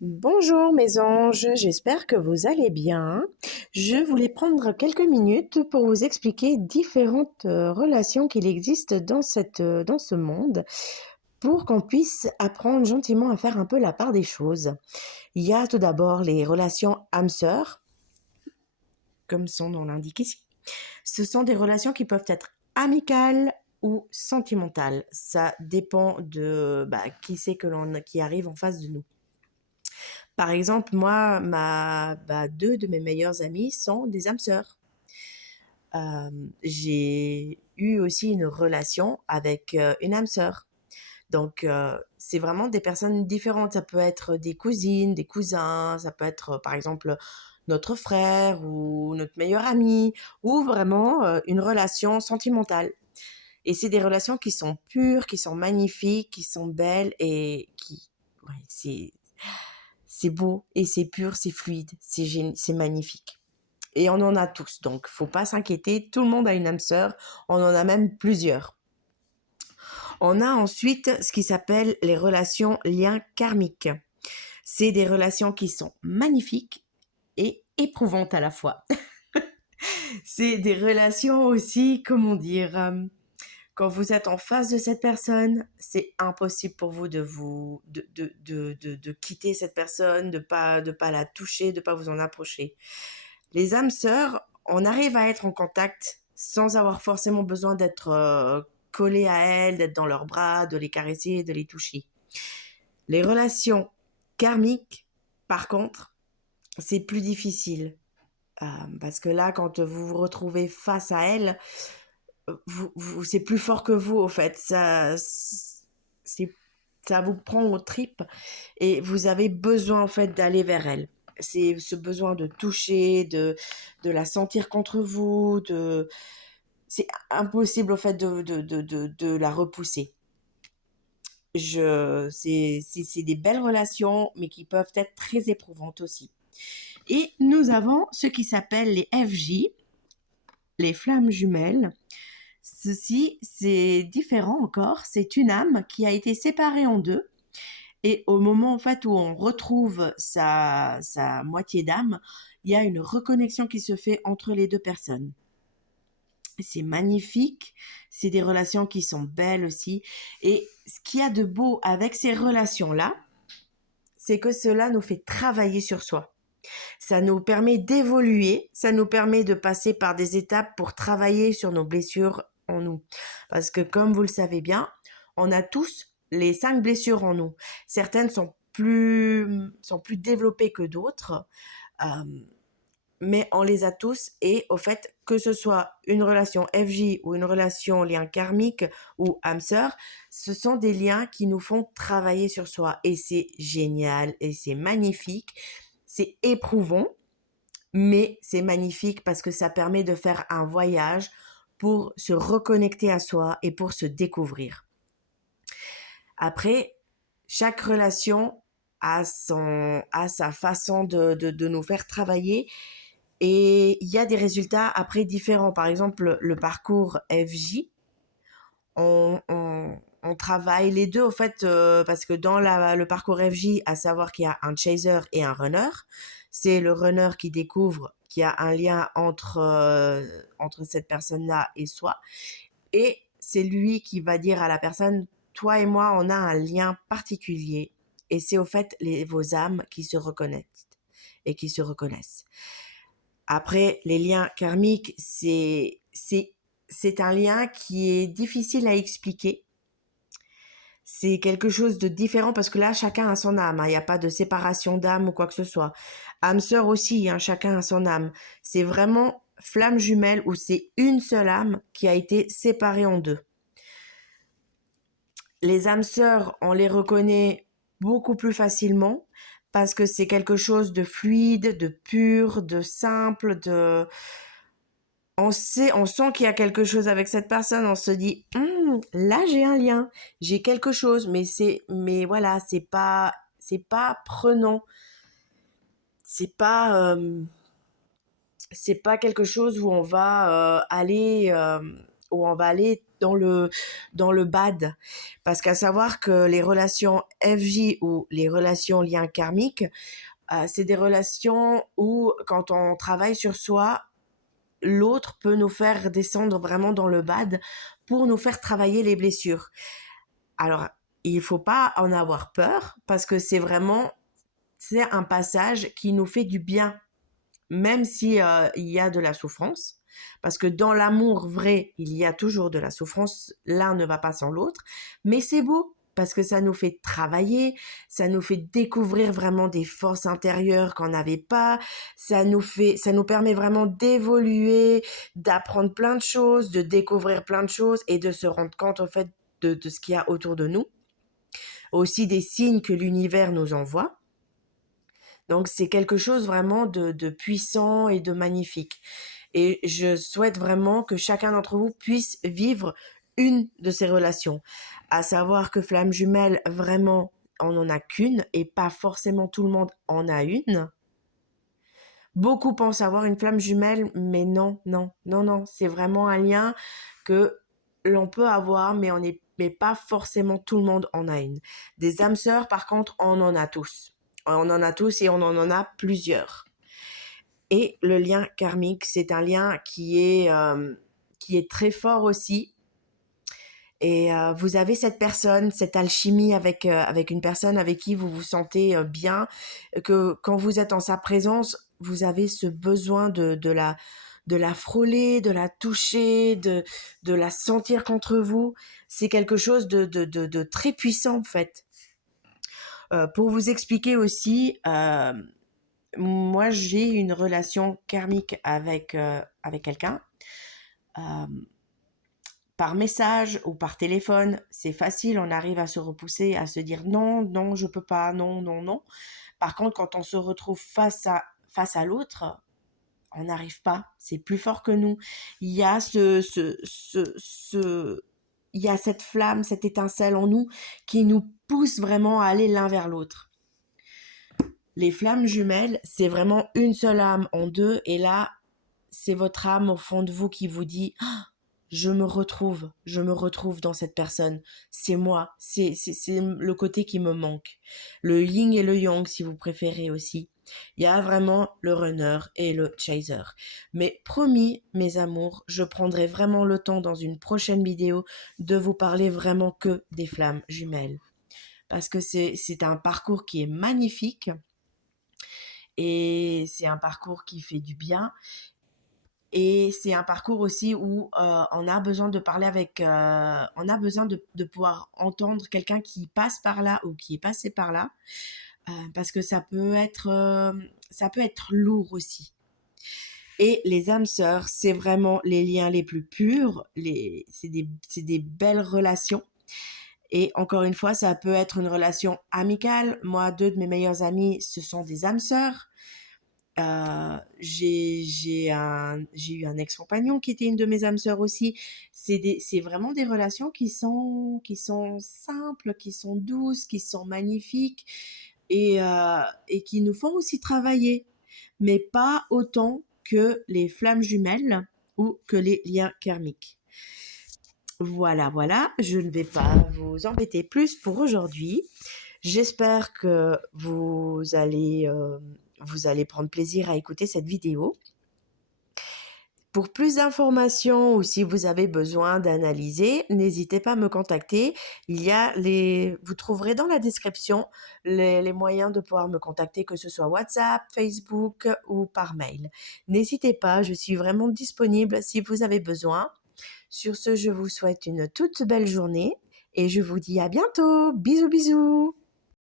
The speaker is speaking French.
Bonjour mes anges, j'espère que vous allez bien. Je voulais prendre quelques minutes pour vous expliquer différentes relations qu'il existe dans ce monde pour qu'on puisse apprendre gentiment à faire un peu la part des choses. Il y a tout d'abord les relations âme-sœur, comme son nom l'indique ici. Ce sont des relations qui peuvent être amicales ou sentimentales. Ça dépend de qui c'est qui arrive en face de nous. Par exemple, moi, 2 de mes meilleures amies sont des âmes sœurs. J'ai eu aussi une relation avec, une âme sœur. Donc c'est vraiment des personnes différentes. Ça peut être des cousines, des cousins, ça peut être, par exemple, notre frère ou notre meilleur ami ou vraiment, une relation sentimentale et c'est des relations qui sont pures, qui sont magnifiques, qui sont belles et qui ouais, c'est beau et c'est pur, c'est fluide, c'est magnifique. Et on en a tous, donc faut pas s'inquiéter, tout le monde a une âme sœur, on en a même plusieurs. On a ensuite ce qui s'appelle les relations liens karmiques. C'est des relations qui sont magnifiques et éprouvantes à la fois. C'est des relations aussi, comment dire, quand vous êtes en face de cette personne, c'est impossible pour vous de quitter cette personne, de pas la toucher, de pas vous en approcher. Les âmes sœurs, on arrive à être en contact sans avoir forcément besoin d'être collé à elles, d'être dans leurs bras, de les caresser, de les toucher. Les relations karmiques, par contre, c'est plus difficile. Parce que là, quand vous vous retrouvez face à elles, c'est plus fort que vous, au fait. Ça vous prend aux tripes et vous avez besoin, en fait, d'aller vers elles. C'est ce besoin de toucher, de la sentir contre vous, c'est impossible, au fait, de la repousser. C'est des belles relations, mais qui peuvent être très éprouvantes aussi. Et nous avons ce qui s'appelle les FJ, les flammes jumelles. Ceci, c'est différent encore. C'est une âme qui a été séparée en deux. Et au moment en fait où on retrouve sa moitié d'âme, il y a une reconnexion qui se fait entre les deux personnes. C'est magnifique, c'est des relations qui sont belles aussi. Et ce qu'il y a de beau avec ces relations-là, c'est que cela nous fait travailler sur soi. Ça nous permet d'évoluer, ça nous permet de passer par des étapes pour travailler sur nos blessures en nous. Parce que comme vous le savez bien, on a tous les 5 blessures en nous. Certaines sont plus développées que d'autres, euh, mais on les a tous et au fait, que ce soit une relation FJ ou une relation lien karmique ou âme sœur, ce sont des liens qui nous font travailler sur soi et c'est génial et c'est magnifique, c'est éprouvant, mais c'est magnifique parce que ça permet de faire un voyage pour se reconnecter à soi et pour se découvrir. Après, chaque relation a sa façon de nous faire travailler et il y a des résultats après différents. Par exemple, le parcours FJ, on travaille les deux, au fait, parce que dans le parcours FJ, à savoir qu'il y a un chaser et un runner, c'est le runner qui découvre qu'il y a un lien entre cette personne-là et soi. Et c'est lui qui va dire à la personne, toi et moi, on a un lien particulier. Et c'est au fait vos âmes qui se reconnaissent et qui se reconnaissent. Après, les liens karmiques, c'est un lien qui est difficile à expliquer. C'est quelque chose de différent parce que là, chacun a son âme. Il n'y a pas de séparation d'âme ou quoi que ce soit. Âme sœur aussi, hein, chacun a son âme. C'est vraiment flamme jumelle où c'est une seule âme qui a été séparée en deux. Les âmes sœurs, on les reconnaît beaucoup plus facilement parce que c'est quelque chose de fluide, de pur, de simple, on sent qu'il y a quelque chose avec cette personne, on se dit là j'ai un lien, j'ai quelque chose, mais voilà, c'est pas prenant, c'est pas c'est pas quelque chose où on va aller dans le bad. Parce qu'à savoir que les relations FJ ou les relations liens karmiques, c'est des relations où quand on travaille sur soi, l'autre peut nous faire descendre vraiment dans le bad pour nous faire travailler les blessures. Alors, il faut pas en avoir peur parce que c'est un passage qui nous fait du bien, même si il y a de la souffrance. Parce que dans l'amour vrai, il y a toujours de la souffrance. L'un ne va pas sans l'autre. Mais c'est beau parce que ça nous fait travailler, ça nous fait découvrir vraiment des forces intérieures qu'on n'avait pas. Ça nous permet vraiment d'évoluer, d'apprendre plein de choses, de découvrir plein de choses et de se rendre compte en fait de ce qu'il y a autour de nous. Aussi des signes que l'univers nous envoie. Donc c'est quelque chose vraiment de puissant et de magnifique. Et je souhaite vraiment que chacun d'entre vous puisse vivre une de ces relations. À savoir que flamme jumelle, vraiment, on n'en a qu'une et pas forcément tout le monde en a une. Beaucoup pensent avoir une flamme jumelle, mais non, non, non, non. C'est vraiment un lien que l'on peut avoir, mais pas forcément tout le monde en a une. Des âmes sœurs, par contre, on en a tous. On en a tous et on en a plusieurs. Et le lien karmique, c'est un lien qui est très fort aussi. Et vous avez cette personne, cette alchimie avec une personne avec qui vous vous sentez bien, que quand vous êtes en sa présence, vous avez ce besoin de la frôler, de la toucher, de la sentir contre vous. C'est quelque chose de très puissant en fait. Pour vous expliquer aussi, moi j'ai une relation karmique avec quelqu'un. Euh, Par message ou par téléphone, c'est facile, on arrive à se repousser, à se dire non, non, je peux pas, non, non, non. Par contre, quand on se retrouve face à l'autre, on n'arrive pas, c'est plus fort que nous. Il y a il y a cette flamme, cette étincelle en nous qui nous pousse vraiment à aller l'un vers l'autre. Les flammes jumelles, c'est vraiment une seule âme en deux, et là, c'est votre âme au fond de vous qui vous dit je me retrouve dans cette personne. C'est moi, c'est le côté qui me manque. Le yin et le yang, si vous préférez aussi. Il y a vraiment le runner et le chaser. Mais promis, mes amours, je prendrai vraiment le temps dans une prochaine vidéo de vous parler vraiment que des flammes jumelles. Parce que c'est un parcours qui est magnifique et c'est un parcours qui fait du bien. Et c'est un parcours aussi où on a besoin de parler on a besoin de pouvoir entendre quelqu'un qui passe par là ou qui est passé par là, parce que ça peut être lourd aussi. Et les âmes sœurs, c'est vraiment les liens les plus purs, c'est des belles relations. Et encore une fois, ça peut être une relation amicale. Moi, 2 de mes meilleurs amis, ce sont des âmes sœurs. J'ai eu un ex-compagnon qui était une de mes âmes sœurs aussi. C'est vraiment des relations qui sont simples, qui sont douces, qui sont magnifiques et qui nous font aussi travailler, mais pas autant que les flammes jumelles ou que les liens karmiques. Voilà, voilà, je ne vais pas vous embêter plus pour aujourd'hui. J'espère que vous allez prendre plaisir à écouter cette vidéo. Pour plus d'informations ou si vous avez besoin d'analyser, n'hésitez pas à me contacter. Vous trouverez dans la description les moyens de pouvoir me contacter, que ce soit WhatsApp, Facebook ou par mail. N'hésitez pas, je suis vraiment disponible si vous avez besoin. Sur ce, je vous souhaite une toute belle journée et je vous dis à bientôt. Bisous, bisous.